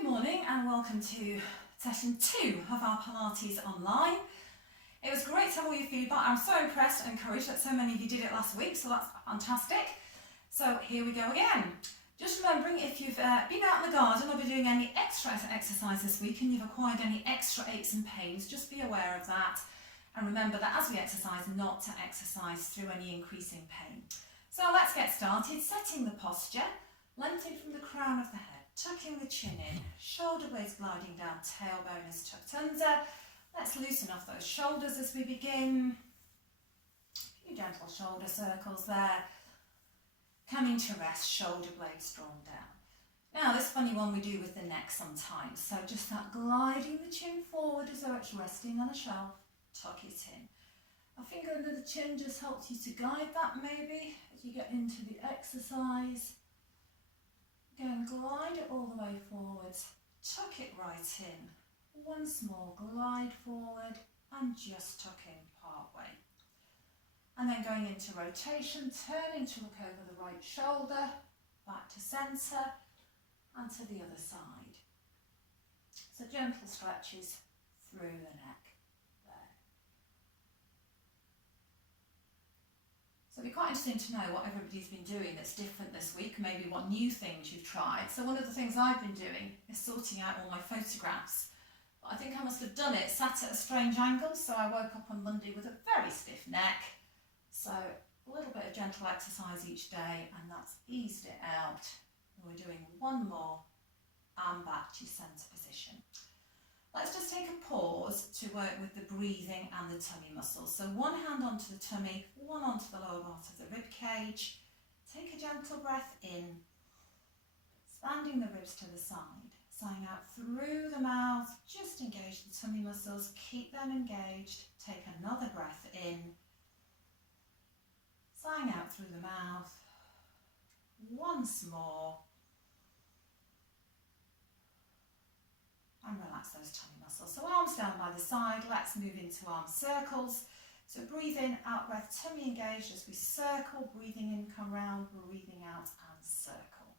Good morning and welcome to session 2 of our Pilates online. It was great to have all your feedback. I'm so impressed and encouraged that so many of you did it last week, so that's fantastic. So here we go again. Just remembering, if you've been out in the garden or been doing any extra exercise this week and you've acquired any extra aches and pains, just be aware of that. And remember that as we exercise, not to exercise through any increasing pain. So let's get started. Setting the posture, lengthening from the crown of the head, tucking the chin in, shoulder blades gliding down, tailbone is tucked under. Let's loosen off those shoulders as we begin. A few gentle shoulder circles there. Coming to rest, shoulder blades drawn down. Now this funny one we do with the neck sometimes. So just that gliding the chin forward as though it's resting on a shelf. Tuck it in. A finger under the chin just helps you to guide that maybe as you get into the exercise. Again, glide it all the way forwards, tuck it right in. Once more, glide forward and just tuck in part way. And then going into rotation, turning to look over the right shoulder, back to centre and to the other side. So gentle stretches through the neck. So it'd be quite interesting to know what everybody's been doing that's different this week, maybe what new things you've tried. So one of the things I've been doing is sorting out all my photographs. But I think I must have done it sat at a strange angle, so I woke up on Monday with a very stiff neck. So a little bit of gentle exercise each day and that's eased it out. And we're doing one more and back to centre position. Let's just take a pause to work with the breathing and the tummy muscles. So one hand onto the tummy, one onto the lower part of the rib cage. Take a gentle breath in, expanding the ribs to the side. Sighing out through the mouth, just engage the tummy muscles, keep them engaged. Take another breath in, sighing out through the mouth. Once more. And relax those tummy muscles. So arms down by the side, let's move into arm circles. So breathe in, out breath, tummy engaged as we circle, breathing in, come round, breathing out and circle.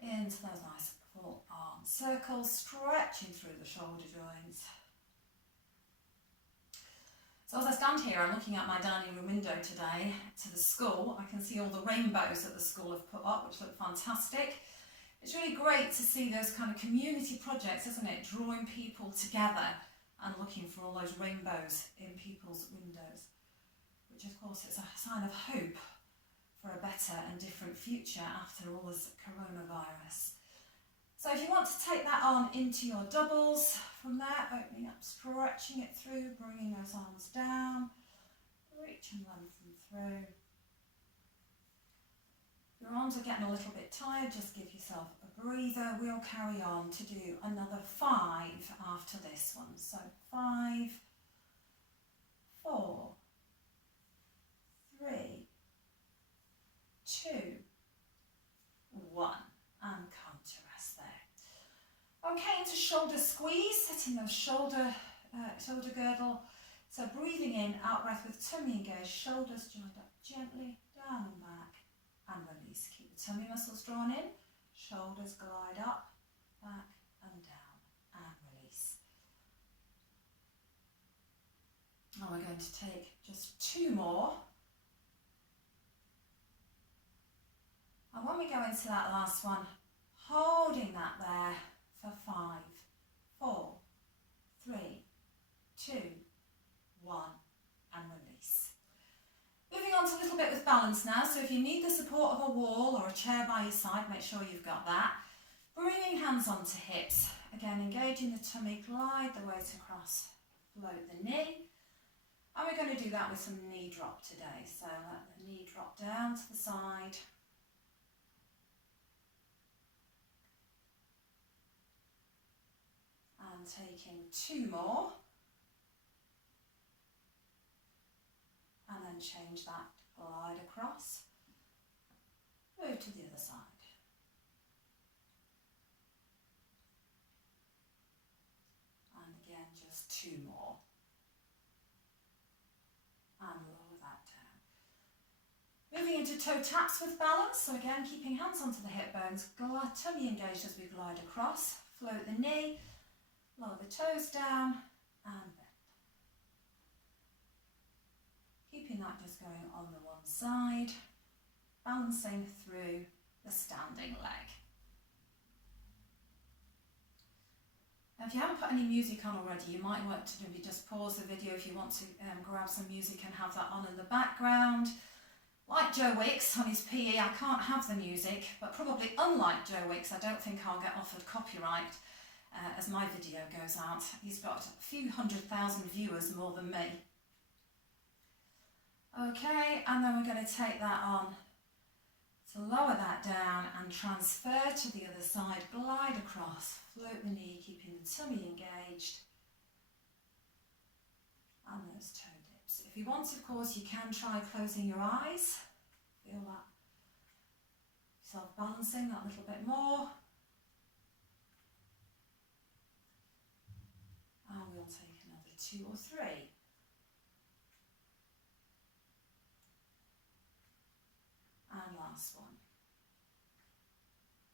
Into those nice full arm circles, stretching through the shoulder joints. So as I stand here, I'm looking at my dining room window today to the school. I can see all the rainbows that the school have put up, which look fantastic. It's really great to see those kind of community projects, isn't it? Drawing people together and looking for all those rainbows in people's windows, which of course is a sign of hope for a better and different future after all this coronavirus. So if you want to take that arm into your doubles, from there, opening up, stretching it through, bringing those arms down, reach and lengthen through. Your arms are getting a little bit tired, just give yourself a breather. We'll carry on to do another 5 after this one. So 5, 4, 3, 2, 1, and come to rest there. Okay, into shoulder squeeze, setting those shoulder girdle. So breathing in, out breath with tummy engaged, shoulders joined up gently, down and back. And release. Keep the tummy muscles drawn in, shoulders glide up, back and down, and release. Now we're going to take just 2 more. And when we go into that last one, holding that there for 5, 4, 3, 2, 1, and release. Moving on to a little bit with balance now, so if you need the support of a wall or a chair by your side, make sure you've got that. Bringing hands onto hips, again engaging the tummy, glide the weight across, float the knee. And we're going to do that with some knee drop today, so let the knee drop down to the side. And taking 2 more. And then change that, glide across, move to the other side. And again, just 2 more. And lower that down. Moving into into toe taps with balance. So again, keeping hands onto the hip bones, tummy engaged as we glide across. Float the knee, lower the toes down and bend. Keeping that just going on the one side, balancing through the standing leg. Now, if you haven't put any music on already, you might want to maybe just pause the video if you want to grab some music and have that on in the background. Like Joe Wicks on his PE, I can't have the music, but probably unlike Joe Wicks, I don't think I'll get offered copyright as my video goes out. He's got a few 100,000 viewers more than me. Okay, and then we're going to take that on to lower that down and transfer to the other side, glide across, float the knee, keeping the tummy engaged, and those toe dips. If you want, of course, you can try closing your eyes. Feel that self-balancing that little bit more. And we'll take another 2 or 3. And last one.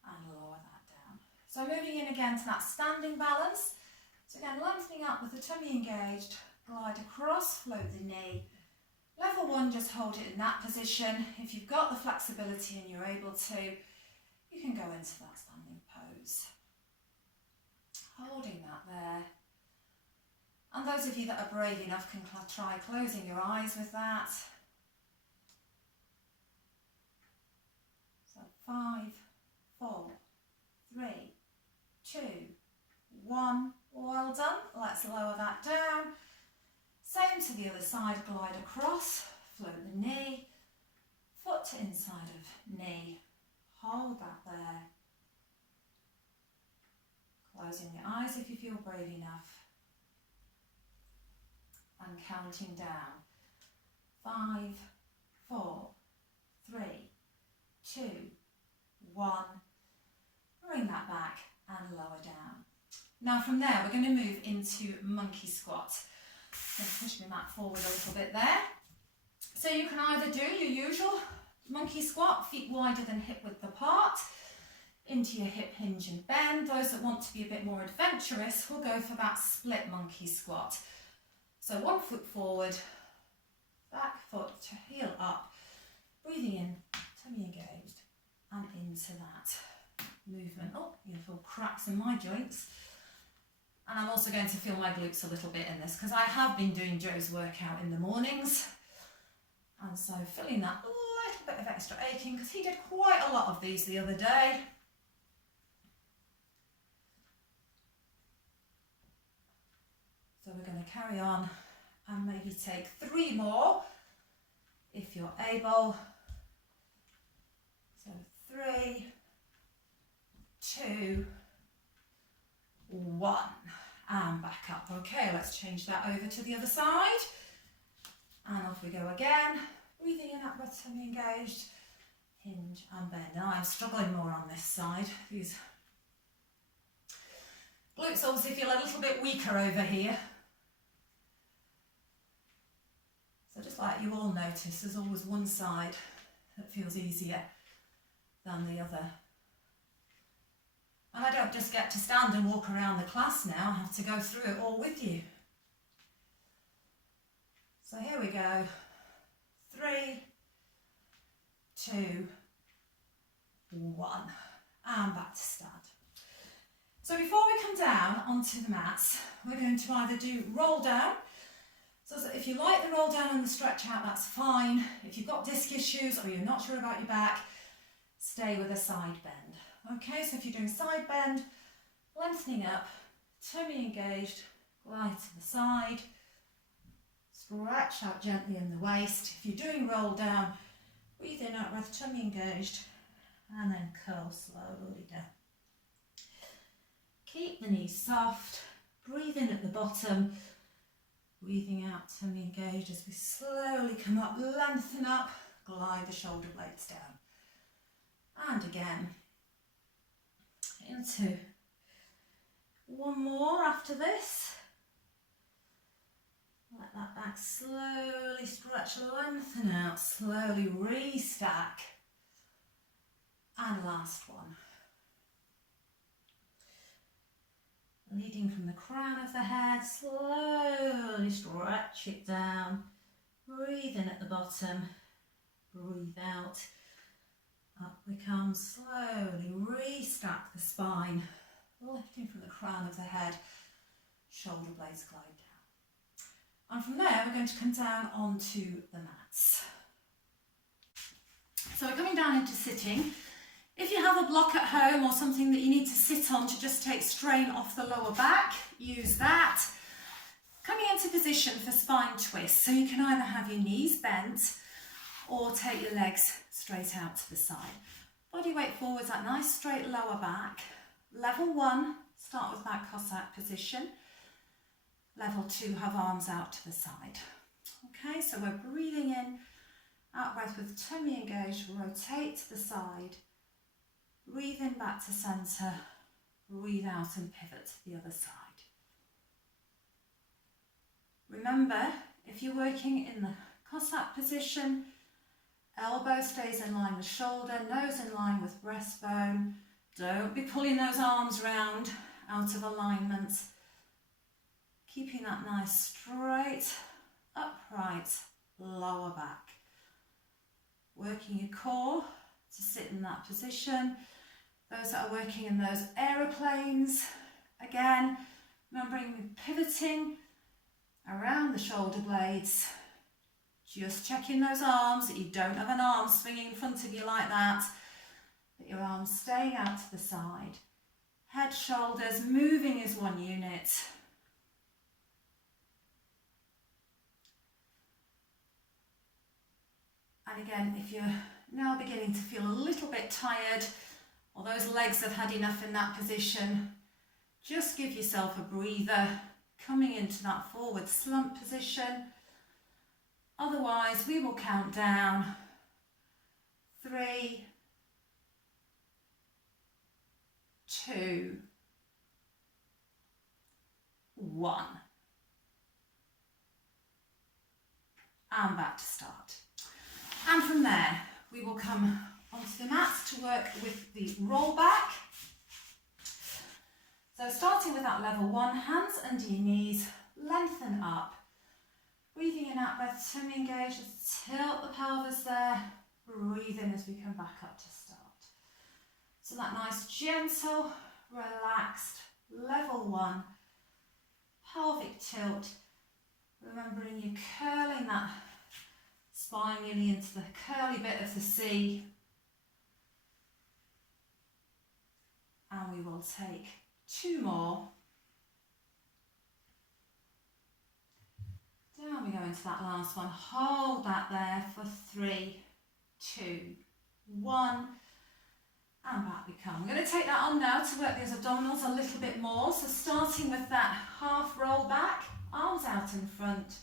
And lower that down. So moving in again to that standing balance. So again, lengthening up with the tummy engaged, glide across, float the knee. Level 1, just hold it in that position. If you've got the flexibility and you're able to, you can go into that standing pose. Holding that there. And those of you that are brave enough can try closing your eyes with that. So 5, 4, 3, 2, 1. Well done. Let's lower that down. Same to the other side, glide across, float the knee, foot to inside of knee. Hold that there. Closing the eyes if you feel brave enough. And counting down. 5, 4, 3, 2, 1. Bring that back and lower down. Now from there we're going to move into monkey squat. Going to push my mat forward a little bit there. So you can either do your usual monkey squat, feet wider than hip width apart, into your hip hinge and bend. Those that want to be a bit more adventurous will go for that split monkey squat. So 1 foot forward, back foot to heel up, breathing in, tummy engaged, and into that movement. Oh, you'll feel cracks in my joints. And I'm also going to feel my glutes a little bit in this because I have been doing Joe's workout in the mornings. And so feeling that little bit of extra aching because he did quite a lot of these the other day. So we're going to carry on and maybe take 3 more if you're able. So 3, 2, 1, and back up. Okay, let's change that over to the other side. And off we go again. Breathing in, upward tummy engaged, hinge and bend. Now I'm struggling more on this side. These glutes obviously feel a little bit weaker over here. So just like you all notice, there's always one side that feels easier than the other. And I don't just get to stand and walk around the class now, I have to go through it all with you. So here we go. 3, 2, 1, and back to stand. So before we come down onto the mats, we're going to either do roll down. So if you like the roll down and the stretch out, that's fine. If you've got disc issues or you're not sure about your back, stay with a side bend. Okay, so if you're doing side bend, lengthening up, tummy engaged, glide to the side, stretch out gently in the waist. If you're doing roll down, breathe in out with tummy engaged, and then curl slowly down. Keep the knees soft, breathe in at the bottom, breathing out, tummy engaged as we slowly come up, lengthen up, glide the shoulder blades down. And again, into 1 more after this. Let that back, slowly stretch, lengthen out, slowly restack. And last one. Leading from the crown of the head, slowly stretch it down. Breathe in at the bottom, breathe out. Up we come, slowly restack the spine, lifting from the crown of the head, shoulder blades glide down. And from there, we're going to come down onto the mats. So we're coming down into sitting. If you have a block at home or something that you need to sit on to just take strain off the lower back, use that. Coming into position for spine twist. So you can either have your knees bent or take your legs straight out to the side. Body weight forwards, that nice straight lower back. Level 1, start with that Cossack position. Level 2, have arms out to the side. Okay, so we're breathing in, out breath with tummy engaged, rotate to the side. Breathe in back to centre, breathe out and pivot to the other side. Remember, if you're working in the Cossack position, elbow stays in line with shoulder, nose in line with breastbone. Don't be pulling those arms round out of alignment. Keeping that nice straight, upright, lower back. Working your core to sit in that position. Those that are working in those aeroplanes, again, remembering pivoting around the shoulder blades, just checking those arms, that you don't have an arm swinging in front of you like that, that your arms staying out to the side. Head, shoulders, moving as one unit. And again, if you're now beginning to feel a little bit tired, or those legs have had enough in that position, just give yourself a breather, coming into that forward slump position. Otherwise, we will count down. 3, 2, 1. And back to start. And from there, we will come onto the mats to work with the roll back. So starting with that level 1, hands under your knees, lengthen up. Breathing in, out breath, tummy engaged, just tilt the pelvis there. Breathe in as we come back up to start. So that nice, gentle, relaxed, level 1, pelvic tilt. Remembering you're curling that spine nearly into the curly bit of the C. And we will take 2 more. Down we go into that last one. Hold that there for 3, 2, 1. And back we come. We're going to take that on now to work those abdominals a little bit more. So starting with that half roll back, arms out in front.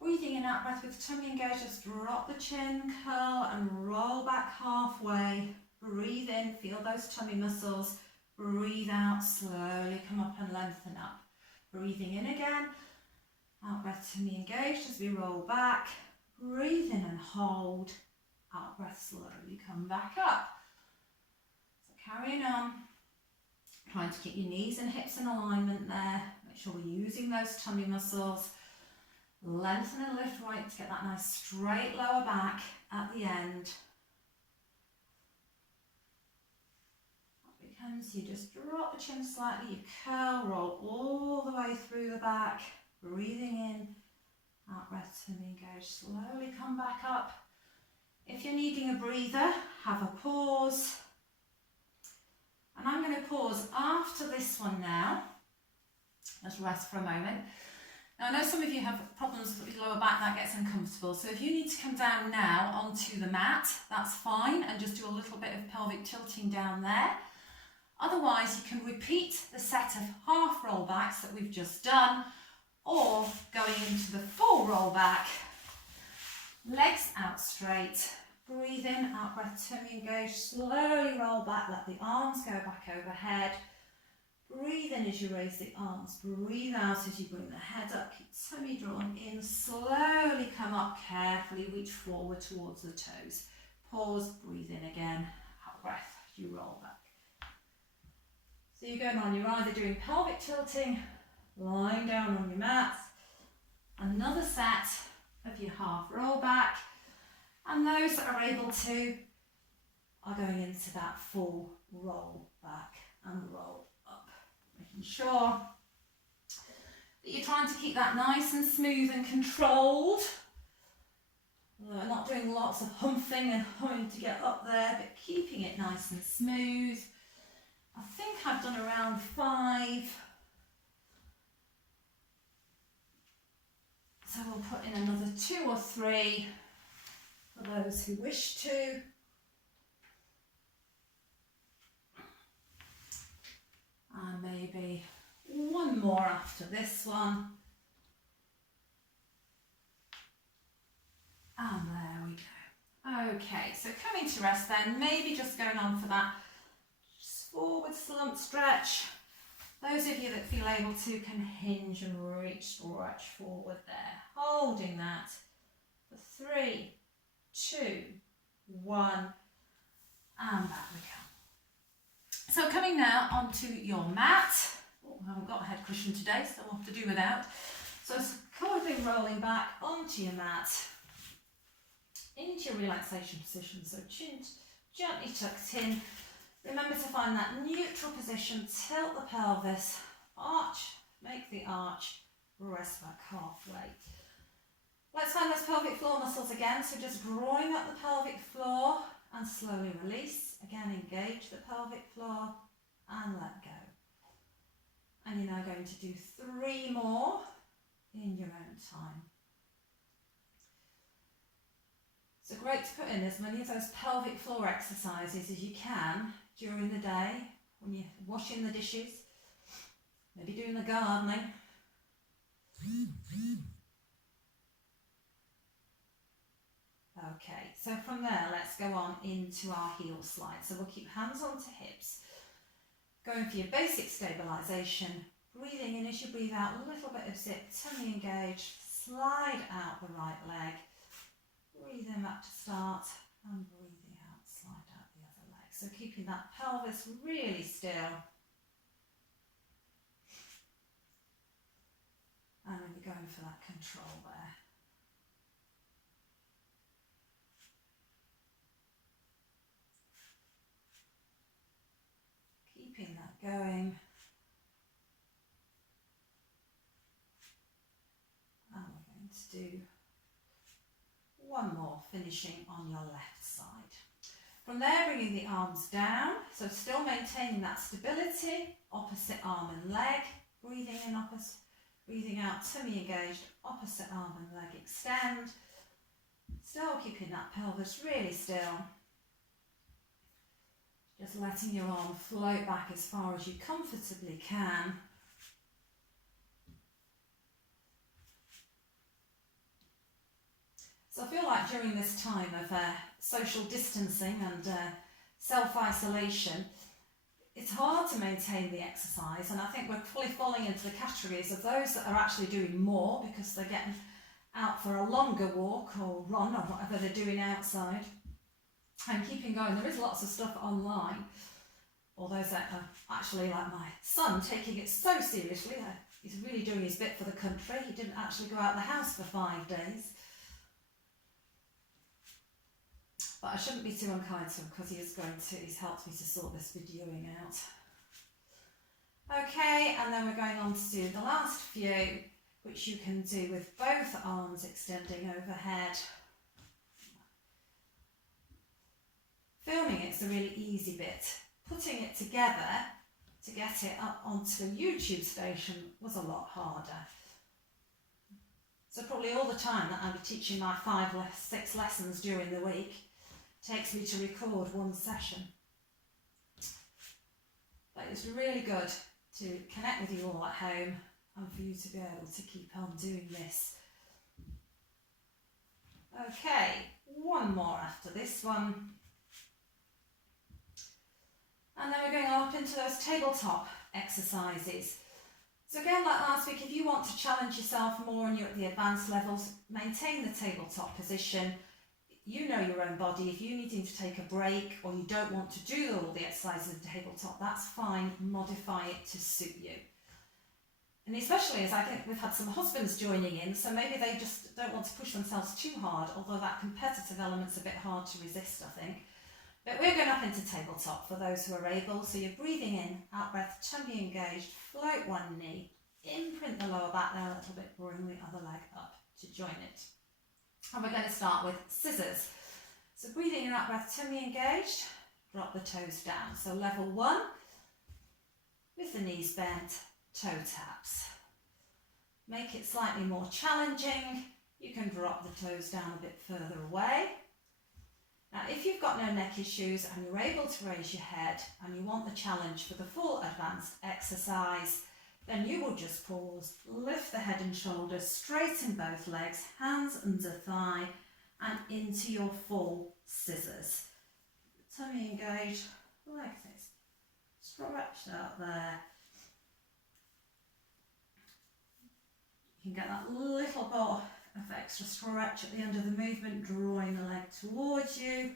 Breathing in, out breath with tummy engaged, just drop the chin, curl and roll back halfway. Breathe in, feel those tummy muscles. Breathe out, slowly come up and lengthen up. Breathing in again, out breath, tummy engaged as we roll back. Breathe in and hold, out breath, slowly come back up. So carrying on, trying to keep your knees and hips in alignment there. Make sure we're using those tummy muscles. Lengthen and lift right to get that nice straight lower back at the end. Up it comes, you just drop the chin slightly, you curl, roll all the way through the back, breathing in, out breath, tummy engaged, slowly come back up. If you're needing a breather, have a pause. And I'm going to pause after this one now. Let's rest for a moment. Now I know some of you have problems with your lower back, that gets uncomfortable, so if you need to come down now onto the mat, that's fine, and just do a little bit of pelvic tilting down there. Otherwise you can repeat the set of half roll backs that we've just done, or going into the full roll back, legs out straight, breathe in, out breath, tummy engaged, slowly roll back, let the arms go back overhead, Breathe in as you raise the arms. Breathe out as you bring the head up. Keep tummy drawn in. Slowly come up carefully. Reach forward towards the toes. Pause. Breathe in again. Out breath. You roll back. So you're going on. You're either doing pelvic tilting, lying down on your mat. Another set of your half roll back. And those that are able to are going into that full roll back and roll up. Making sure that you're trying to keep that nice and smooth and controlled. Not doing lots of humping and humming to get up there, but keeping it nice and smooth. I think I've done around 5. So we'll put in another 2 or 3 for those who wish to. And maybe 1 more after this one. And there we go. Okay, so coming to rest then, maybe just going on for that forward slump stretch. Those of you that feel able to can hinge and reach, stretch forward there. Holding that for 3, 2, 1, and back we come. So coming now onto your mat. Oh, I haven't got a head cushion today, so I'll have to do without. So curving, rolling back onto your mat, into your relaxation position. So chin gently tucked in. Remember to find that neutral position, tilt the pelvis, arch, make the arch, rest back halfway. Let's find those pelvic floor muscles again. So just drawing up the pelvic floor and slowly release. Again, engage the pelvic floor and let go. And you're now going to do 3 more in your own time. So great to put in as many of those pelvic floor exercises as you can during the day when you're washing the dishes, maybe doing the gardening. Okay, so from there, let's go on into our heel slide. So we'll keep hands onto hips, going for your basic stabilisation, breathing in as you breathe out, a little bit of zip, tummy engaged, slide out the right leg, breathe in back to start, and breathing out, slide out the other leg. So keeping that pelvis really still. And then you're going for that control there. Keeping that going. And we're going to do 1 more, finishing on your left side. From there, bringing the arms down, so still maintaining that stability, opposite arm and leg, breathing in opposite, breathing out, tummy engaged, opposite arm and leg extend, still keeping that pelvis really still. Just letting your arm float back as far as you comfortably can. So I feel like during this time of social distancing and self-isolation, it's hard to maintain the exercise, and I think we're fully falling into the categories of those that are actually doing more because they're getting out for a longer walk or run or whatever they're doing outside and keeping going. There is lots of stuff online, or those that are actually, like my son, taking it so seriously. He's really doing his bit for the country. He didn't actually go out the house for 5 days. But I shouldn't be too unkind to him because he's helped me to sort this videoing out. Okay, and then we're going on to do the last few, which you can do with both arms extending overhead. Filming it's a really easy bit. Putting it together to get it up onto a YouTube station was a lot harder. So probably all the time that I'll be teaching my 5 or 6 lessons during the week takes me to record 1 session. But it's really good to connect with you all at home and for you to be able to keep on doing this. Okay, 1 more after this one. And then we're going up into those tabletop exercises. So again, like last week, if you want to challenge yourself more and you're at the advanced levels, maintain the tabletop position. You know your own body. If you're needing to take a break or you don't want to do all the exercises at the tabletop, that's fine. Modify it to suit you. And especially as I think we've had some husbands joining in, so maybe they just don't want to push themselves too hard, although that competitive element's a bit hard to resist, I think. But we're going up into tabletop for those who are able. So you're breathing in, out breath, tummy engaged, float one knee, imprint the lower back there a little bit, bring the other leg up to join it. And we're going to start with scissors. So breathing in, out breath, tummy engaged, drop the toes down. So level 1, with the knees bent, toe taps. Make it slightly more challenging. You can drop the toes down a bit further away. Now, if you've got no neck issues and you're able to raise your head and you want the challenge for the full advanced exercise, then you will just pause, lift the head and shoulders, straighten both legs, hands under thigh and into your full scissors. Tummy engaged, like this. Stretch out there. You can get that little bit of extra stretch at the end of the movement, drawing the leg towards you.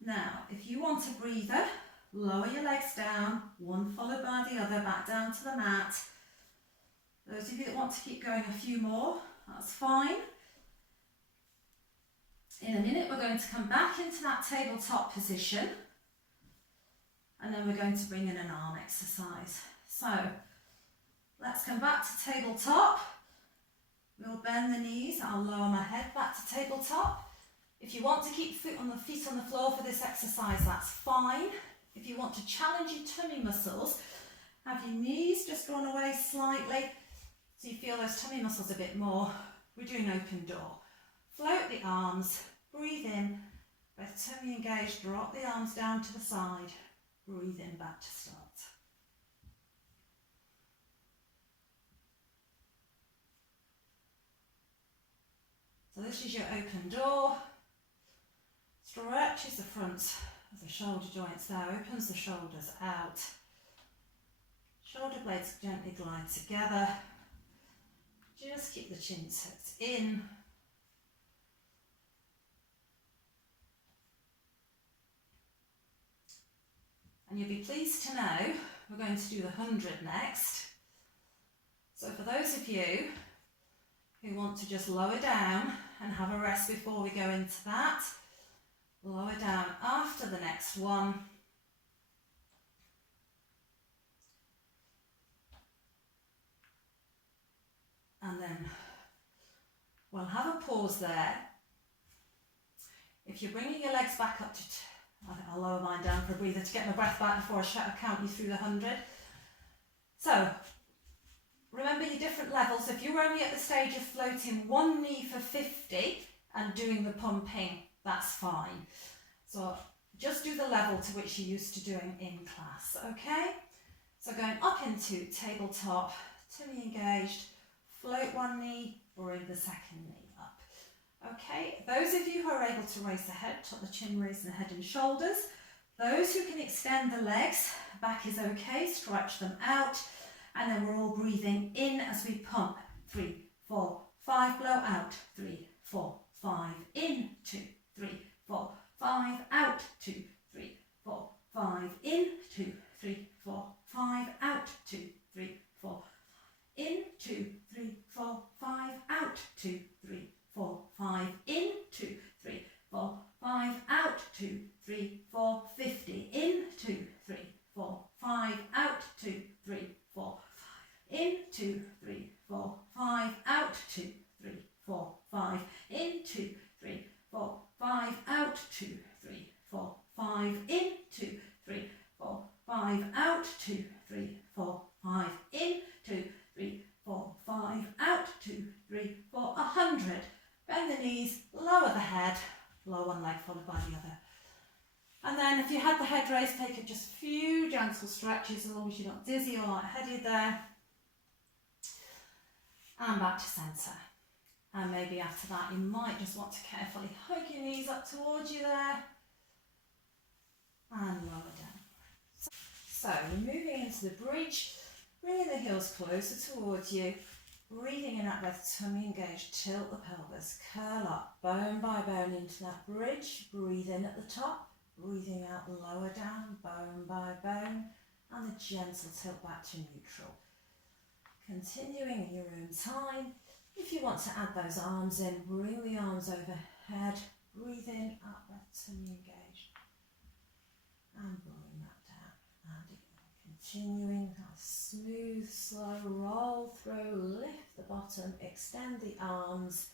Now, if you want a breather, lower your legs down, one followed by the other, back down to the mat. Those of you that want to keep going a few more, that's fine. In a minute, we're going to come back into that tabletop position, and then we're going to bring in an arm exercise. So, let's come back to tabletop. We'll bend the knees. I'll lower my head back to tabletop. If you want to keep feet on the floor for this exercise, that's fine. If you want to challenge your tummy muscles, have your knees just drawn away slightly so you feel those tummy muscles a bit more. We're doing open door. Float the arms, breathe in, breath tummy engaged, drop the arms down to the side, breathe in back to start. So this is your open door. Stretches the front of the shoulder joints there, opens the shoulders out. Shoulder blades gently glide together. Just keep the chin tucked in. And you'll be pleased to know we're going to do the 100 next. So for those of you who want to just lower down and have a rest before we go into that, lower down after the next one. And then we'll have a pause there. If you're bringing your legs back up to, I'll lower mine down for a breather to get my breath back before I count you through the 100. So, remember your different levels. If you're only at the stage of floating one knee for 50 and doing the pumping, that's fine. So just do the level to which you're used to doing in class, okay? So going up into tabletop, tummy engaged, float one knee, bring the second knee up. Okay, those of you who are able to raise the head, tuck the chin, raise the head and shoulders. Those who can extend the legs, back is okay, stretch them out. And then we're all breathing in as we pump. 3, 4, 5, blow out. 3, 4, 5, in. 2, 3, 4, 5, out. 2, 3, 4, 5, in. 2, 3, 4, 5, out. 2, 3, 4, in. 2, 3, 4, 5, out. 2, 3, 4, 5, in. 2, 3, 4, 5, out. 2, 3, 4, 50, in. 2, 3, 4, 5, out. 2, 3, 4, in. 2, 3, 4, 5, out. 2, 3, 4, 5, in. 2, 3, 4, 5, out. 2, 3, 4, 5, in. 2, 3, 4, 5, out. 2, 3, 4, 5, in. 2, 3, 4, 5, out. 2, 3, 4, 100. Bend the knees, lower the head, lower one leg followed by the other. And then if you had the head raised, take it just a few gentle stretches as long as you're not dizzy or lightheaded there. And back to centre. And maybe after that you might just want to carefully hug your knees up towards you there. And lower down. So you're moving into the bridge, bringing the heels closer towards you, breathing in that breath, tummy engaged, tilt the pelvis, curl up, bone by bone into that bridge, breathe in at the top, breathing out lower down, bone by bone, and a gentle tilt back to neutral. Continuing in your own time. If you want to add those arms in, bring the arms overhead, breathe in, out breath, tummy engaged, and bring that down. And again, continuing that smooth, slow roll through, lift the bottom, extend the arms,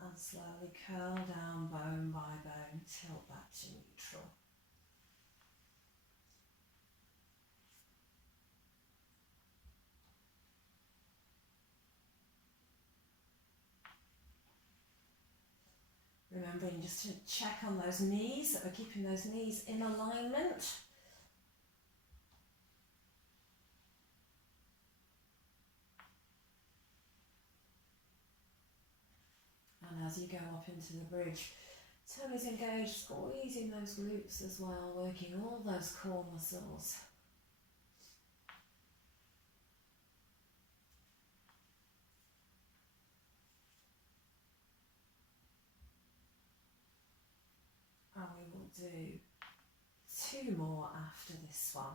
and slowly curl down, bone by bone, tilt back to neutral. Remembering just to check on those knees, that we're keeping those knees in alignment. And as you go up into the bridge, toes engaged, squeezing those glutes as well, working all those core muscles. And we will do 2 more after this one.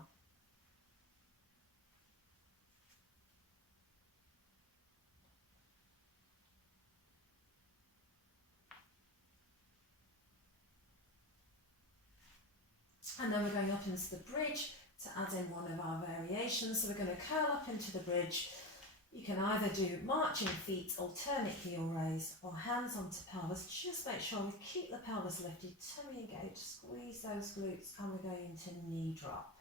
And then we're going up into the bridge to add in one of our variations. So we're going to curl up into the bridge. You can either do marching feet, alternate heel raise, or hands onto pelvis. Just make sure we keep the pelvis lifted, tummy engaged, squeeze those glutes, and we're going into knee drop.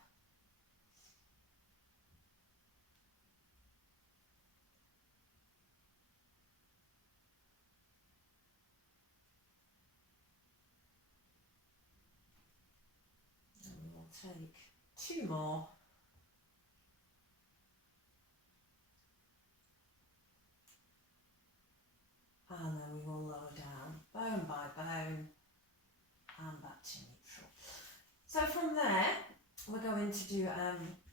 And we will take 2 more. And then we will lower down, bone by bone, and back to neutral. So from there, we're going to do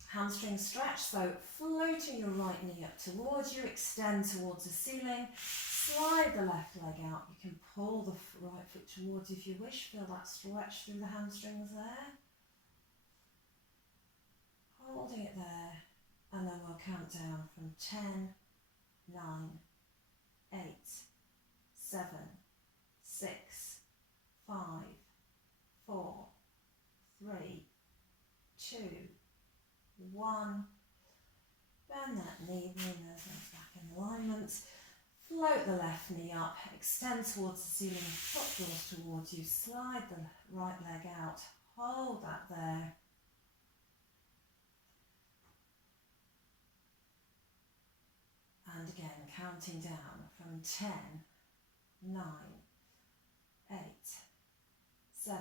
hamstring stretch. So floating your right knee up towards you, extend towards the ceiling, slide the left leg out. You can pull the right foot towards you if you wish. Feel that stretch through the hamstrings there. Holding it there, and then we'll count down from 10, 9, 8, 7, 6, 5, 4, 3, 2, 1. Bend that knee, bring those legs back in alignment. Float the left knee up, extend towards the ceiling, foot draws towards you, slide the right leg out, hold that there. And again, counting down from 10, 9, 8, 7,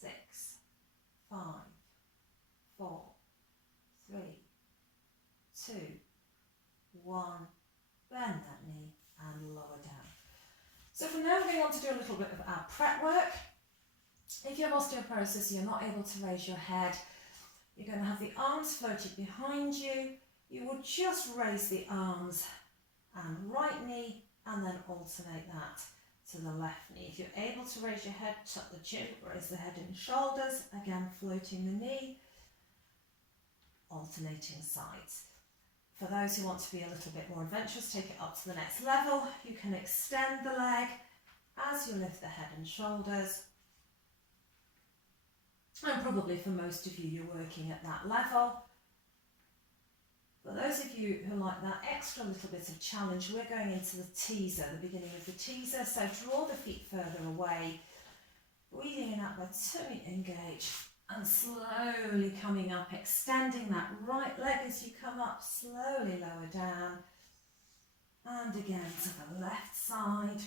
6, 5, 4, 3, 2, 1. Bend that knee and lower down. So from there, we're going on to do a little bit of our prep work. If you have osteoporosis, you're not able to raise your head, you're going to have the arms floated behind you. You will just raise the arms and right knee, and then alternate that to the left knee. If you're able to raise your head, tuck the chin, raise the head and shoulders, again floating the knee, alternating sides. For those who want to be a little bit more adventurous, take it up to the next level. You can extend the leg as you lift the head and shoulders. And probably for most of you, you're working at that level. For those of you who like that extra little bit of challenge, we're going into the teaser, the beginning of the teaser. So draw the feet further away, breathing in out breath, tummy engage, and slowly coming up, extending that right leg as you come up, slowly lower down. And again to the left side,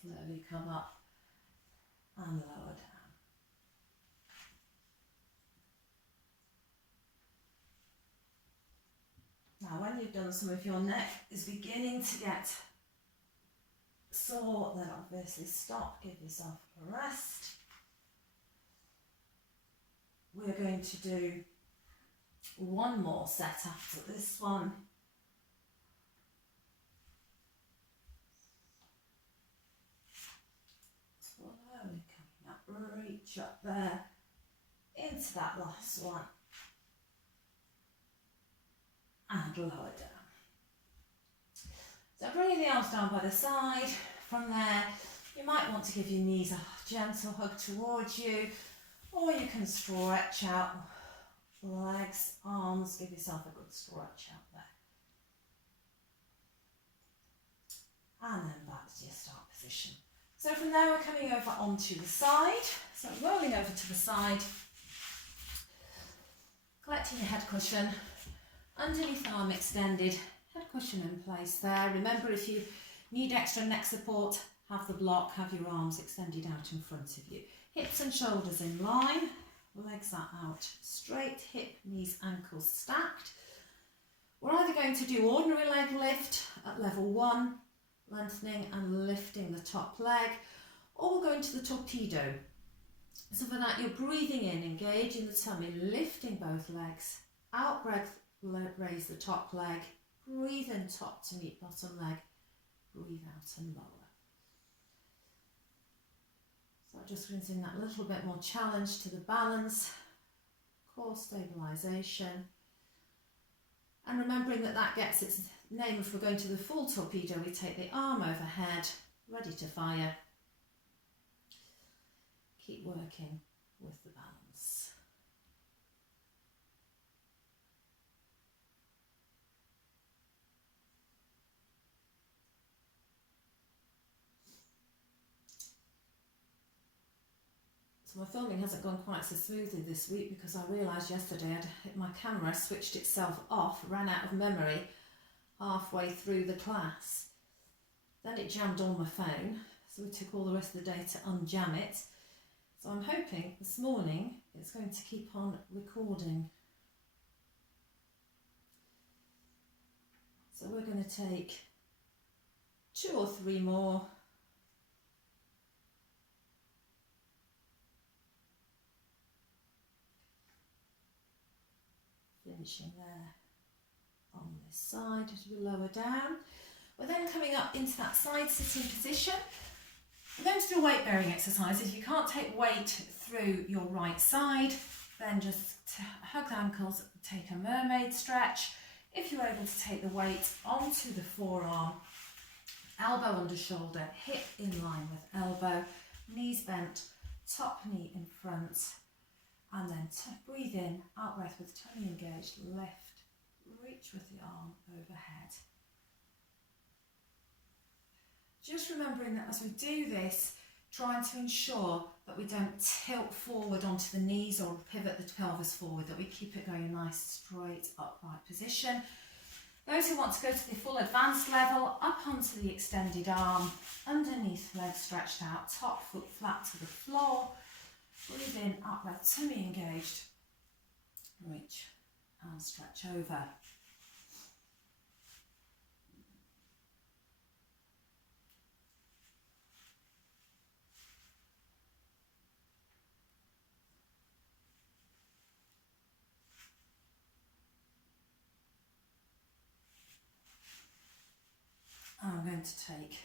slowly come up and lower down. Now when you've done some of your neck is beginning to get sore, then obviously stop, give yourself a rest. we're going to do one more set after this one. Slowly coming up, reach up there into that last one and lower down. So bringing the arms down by the side. From there, you might want to give your knees a gentle hug towards you, or you can stretch out legs, arms, give yourself a good stretch out there. And then back to your start position. So from there, we're coming over onto the side. So rolling over to the side, collecting your head cushion, underneath arm extended, head cushion in place there. Remember, if you need extra neck support, have the block, have your arms extended out in front of you. Hips and shoulders in line, legs are out straight, hip, knees, ankles stacked. We're either going to do ordinary leg lift at level 1, lengthening and lifting the top leg, or we're going to the torpedo. So for that, you're breathing in, engaging the tummy, lifting both legs, out breath, raise the top leg, breathe in top to meet bottom leg, breathe out and lower. So just brings in that little bit more challenge to the balance, core stabilisation. And remembering that that gets its name, if we're going to the full torpedo, we take the arm overhead, ready to fire. Keep working with the balance. So my filming hasn't gone quite so smoothly this week because I realised yesterday my camera switched itself off, ran out of memory halfway through the class. Then it jammed on my phone, so we took all the rest of the day to unjam it. So I'm hoping this morning it's going to keep on recording. So we're going to take 2 or 3 more. Finishing there on this side as we lower down. We're then coming up into that side sitting position. We're going to do weight bearing exercises. If you can't take weight through your right side, then just hug the ankles, take a mermaid stretch. If you're able to take the weight onto the forearm, elbow under shoulder, hip in line with elbow, knees bent, top knee in front, and then breathe in, out breath with tummy engaged, lift, reach with the arm overhead. Just remembering that as we do this, trying to ensure that we don't tilt forward onto the knees or pivot the pelvis forward, that we keep it going a nice straight upright position. Those who want to go to the full advanced level, up onto the extended arm, underneath leg stretched out, top foot flat to the floor. Breathe in, out breath, tummy engaged, reach and stretch over. I'm going to take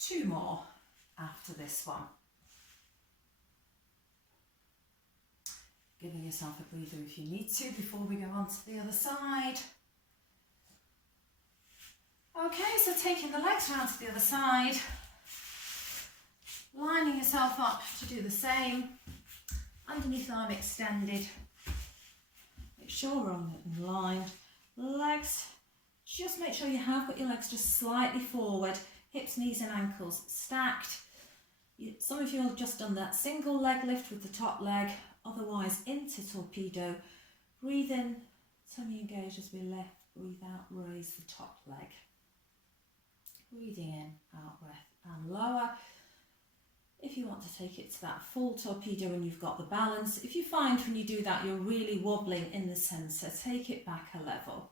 2 more after this one. Giving yourself a breather if you need to before we go on to the other side. Okay, so taking the legs round to the other side, lining yourself up to do the same, underneath arm extended, make sure we're on it in line, legs, just make sure you have got your legs just slightly forward, hips, knees and ankles stacked. Some of you have just done that single leg lift with the top leg, otherwise into torpedo. Breathe in, tummy engaged as we lift, breathe out, raise the top leg. Breathing in, out breath and lower. If you want to take it to that full torpedo and you've got the balance, if you find when you do that you're really wobbling in the centre, take it back a level.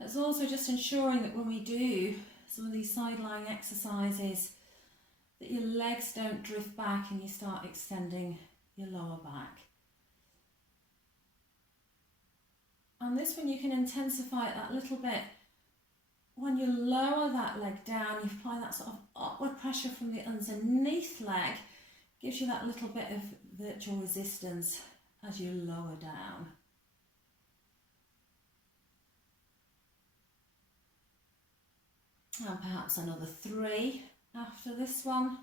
It's also just ensuring that when we do some of these side lying exercises, that your legs don't drift back and you start extending your lower back. And this one you can intensify it that little bit. When you lower that leg down, you apply that sort of upward pressure from the underneath leg, gives you that little bit of virtual resistance as you lower down. And perhaps another 3 after this one.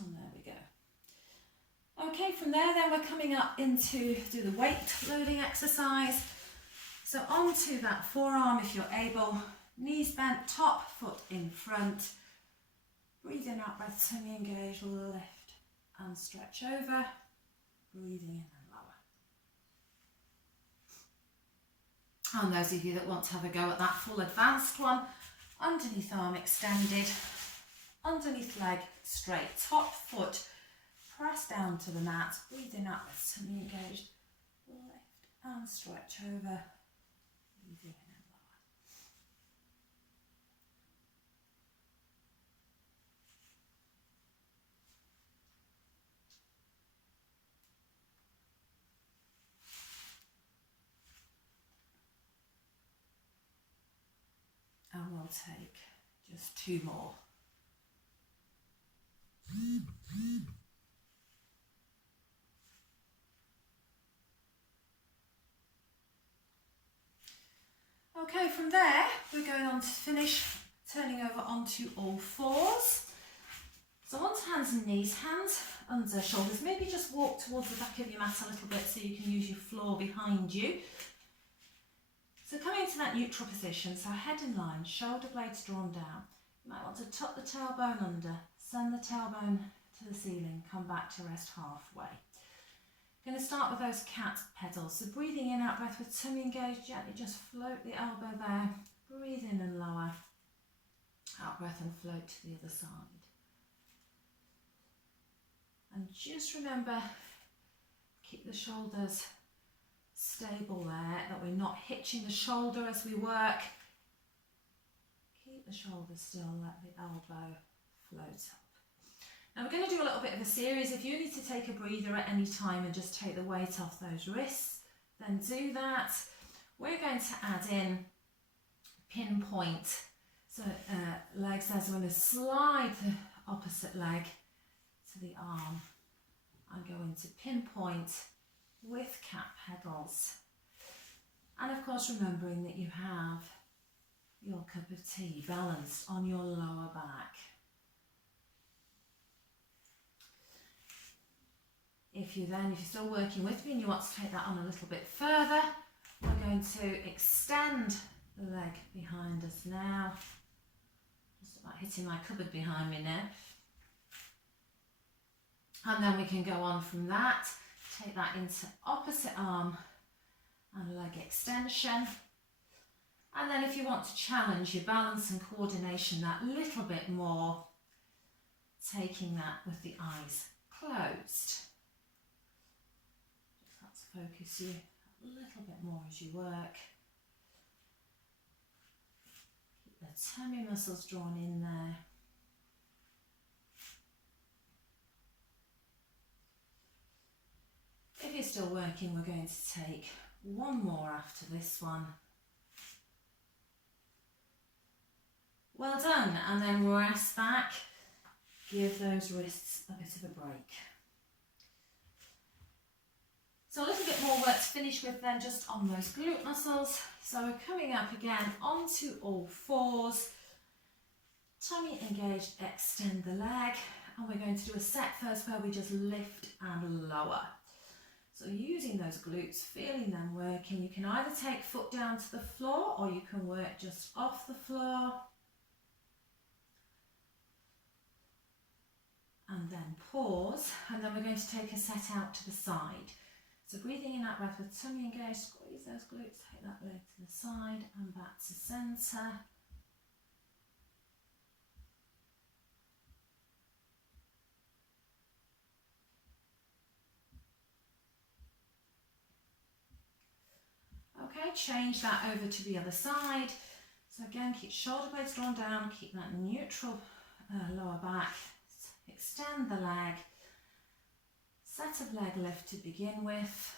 And there we go. Okay, from there then we're coming up into do the weight loading exercise. So onto that forearm if you're able, knees bent, top foot in front. Breathe in, out breath, tummy engaged, lift and stretch over. Breathing in and lower. And those of you that want to have a go at that full advanced one, underneath arm extended, underneath leg straight, top foot press down to the mat, breathe in, out breath, tummy engaged, lift and stretch over. Breathing in and lower. And we'll take just 2 more. Okay, from there we're going on to finish turning over onto all fours. So onto hands and knees, hands under shoulders. Maybe just walk towards the back of your mat a little bit so you can use your floor behind you. So coming to that neutral position, so head in line, shoulder blades drawn down. You might want to tuck the tailbone under, send the tailbone to the ceiling, come back to rest halfway. Going to start with those cat pedals. So breathing in, out breath with tummy engaged, gently just float the elbow there. Breathe in and lower. Out breath and float to the other side. And just remember, keep the shoulders stable there, that we're not hitching the shoulder as we work. Keep the shoulders still, let the elbow float up. Now we're going to do a little bit of a series. If you need to take a breather at any time and just take the weight off those wrists, then do that. We're going to add in pinpoint. So legs, as we're going to slide the opposite leg to the arm and go into pinpoint with cat pedals. And of course remembering that you have your cup of tea balanced on your lower back. If you're still working with me and you want to take that on a little bit further, we're going to extend the leg behind us now. Just about hitting my cupboard behind me now. And then we can go on from that, take that into opposite arm and leg extension. And then if you want to challenge your balance and coordination that little bit more, taking that with the eyes closed. Just focus you a little bit more as you work. Keep the tummy muscles drawn in there. If you're still working, we're going to take 1 more after this one. Well done, and then rest back. Give those wrists a bit of a break. So a little bit more work to finish with then, just on those glute muscles. So we're coming up again onto all fours. Tummy engaged, extend the leg. And we're going to do a set first where we just lift and lower. So using those glutes, feeling them working. You can either take foot down to the floor or you can work just off the floor. And then pause, and then we're going to take a set out to the side. So breathing in, out breath with tummy engaged, squeeze those glutes, take that leg to the side and back to centre. change that over to the other side. So again, keep shoulder blades drawn down, keep that neutral lower back, extend the leg, set of leg lift to begin with,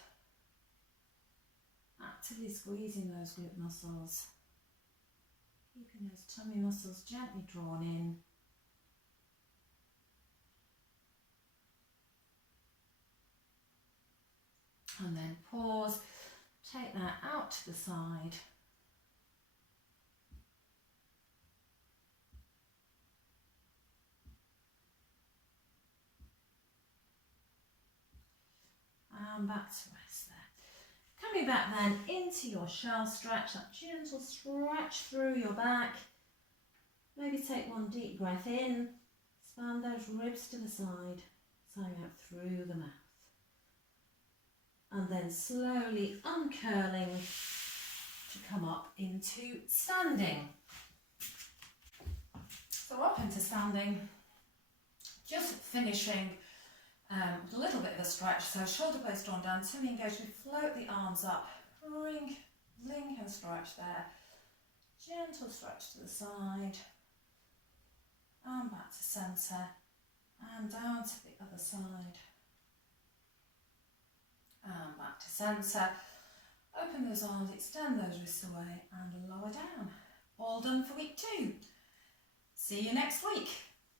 actively squeezing those glute muscles, keeping those tummy muscles gently drawn in. And then pause, take that out to the side. And back to rest there. Coming back then into your shell stretch, that gentle stretch through your back. Maybe take one deep breath in, expand those ribs to the side, sighing out through the mouth. And then slowly uncurling to come up into standing. So up into standing, just finishing with a little bit of a stretch. So shoulder blades drawn down, tummy engaged, we float the arms up, ring, link and stretch there. Gentle stretch to the side, and back to centre, and down to the other side. And back to centre. Open those arms, extend those wrists away and lower down. All done for week 2. See you next week.